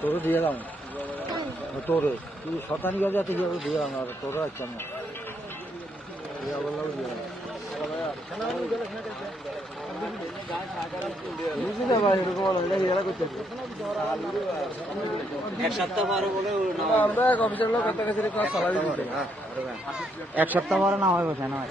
তোরে দিয়ে দাও তোরে তুই শতানি আছে গিয়ে দিয়ে দাও আর তোরে আচ্ছা দিয়ে এক সপ্তাহ পরে বলে আমরা এক অফিসের লোক কত গেছে কাজ চালাই দিতে এক সপ্তাহ পরে না হয় বসে না হয়